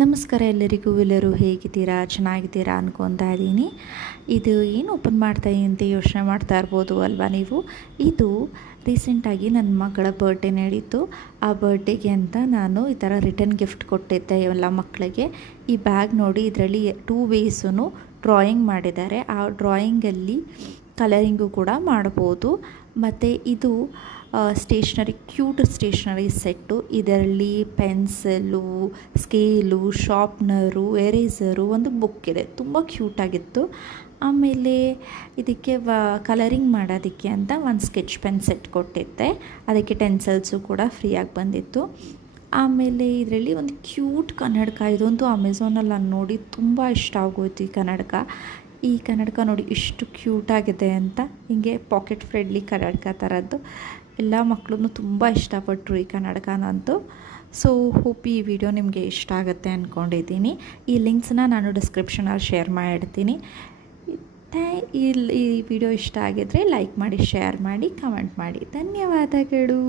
ನಮಸ್ಕಾರ ಎಲ್ಲರಿಗೂ. ಎಲ್ಲರೂ ಹೇಗಿದ್ದೀರಾ? ಚೆನ್ನಾಗಿದ್ದೀರಾ ಅನ್ಕೊತಾ ಇದ್ದೀನಿ. ಇದು ಏನು ಓಪನ್ ಮಾಡ್ತಾಯಿದ್ದೀನಿ ಅಂತ ಯೋಚನೆ ಮಾಡ್ತಾ ಇರ್ಬೋದು ಅಲ್ವಾ ನೀವು. ಇದು ರೀಸೆಂಟಾಗಿ ನನ್ನ ಮಗಳ ಬರ್ಡೇ ನಡೀತು. ಆ ಬರ್ಡೇಗೆ ಅಂತ ನಾನು ಈ ಥರ ರಿಟರ್ನ್ ಗಿಫ್ಟ್ ಕೊಟ್ಟಿದ್ದೆ ಎಲ್ಲ ಮಕ್ಕಳಿಗೆ. ಈ ಬ್ಯಾಗ್ ನೋಡಿ, ಇದರಲ್ಲಿ 2 ವೇಸೂ ಡ್ರಾಯಿಂಗ್ ಮಾಡಿದ್ದಾರೆ. ಆ ಡ್ರಾಯಿಂಗಲ್ಲಿ ಕಲರಿಂಗು ಕೂಡ ಮಾಡ್ಬೋದು. ಮತ್ತು ಇದು ಸ್ಟೇಷ್ನರಿ, ಕ್ಯೂಟ್ ಸ್ಟೇಷ್ನರಿ ಸೆಟ್ಟು. ಇದರಲ್ಲಿ ಪೆನ್ಸಿಲು, ಸ್ಕೇಲು, ಶಾರ್ಪ್ನರು, ಎರೇಸರು, ಒಂದು ಬುಕ್ ಇದೆ. ತುಂಬ ಕ್ಯೂಟಾಗಿತ್ತು. ಆಮೇಲೆ ಇದಕ್ಕೆ ಕಲರಿಂಗ್ ಮಾಡೋದಕ್ಕೆ ಅಂತ ಒಂದು ಸ್ಕೆಚ್ ಪೆನ್ ಸೆಟ್ ಕೊಟ್ಟಿದ್ದೆ. ಅದಕ್ಕೆ ಟೆನ್ಸಿಲ್ಸು ಕೂಡ ಫ್ರೀಯಾಗಿ ಬಂದಿತ್ತು. ಆಮೇಲೆ ಇದರಲ್ಲಿ ಒಂದು ಕ್ಯೂಟ್ ಕನ್ನಡಕ, ಇದಂತೂ ಅಮೆಝಾನಲ್ಲಿ ನಾನು ನೋಡಿ ತುಂಬ ಇಷ್ಟ ಆಗೋಯ್ತು ಈ ಕನ್ನಡಕ ನೋಡಿ ಎಷ್ಟು ಕ್ಯೂಟಾಗಿದೆ ಅಂತ. ಹೀಗೆ ಪಾಕೆಟ್ ಫ್ರೆಂಡ್ಲಿ ಕನ್ನಡಕ ಥರದ್ದು. ಎಲ್ಲ ಮಕ್ಕಳು ತುಂಬ ಇಷ್ಟಪಟ್ಟರು ಈ ಕನ್ನಡಕನಂತೂ. ಸೊ ಹೋಪ್ ಈ ವಿಡಿಯೋ ನಿಮಗೆ ಇಷ್ಟ ಆಗುತ್ತೆ ಅಂದ್ಕೊಂಡಿದ್ದೀನಿ. ಈ ಲಿಂಕ್ಸನ್ನ ನಾನು ಡಿಸ್ಕ್ರಿಪ್ಷನಲ್ಲಿ ಶೇರ್ ಮಾಡಿರ್ತೀನಿ. ಈ ವಿಡಿಯೋ ಇಷ್ಟ ಆಗಿದ್ದರೆ ಲೈಕ್ ಮಾಡಿ, ಶೇರ್ ಮಾಡಿ, ಕಮೆಂಟ್ ಮಾಡಿ. ಧನ್ಯವಾದಗಳು.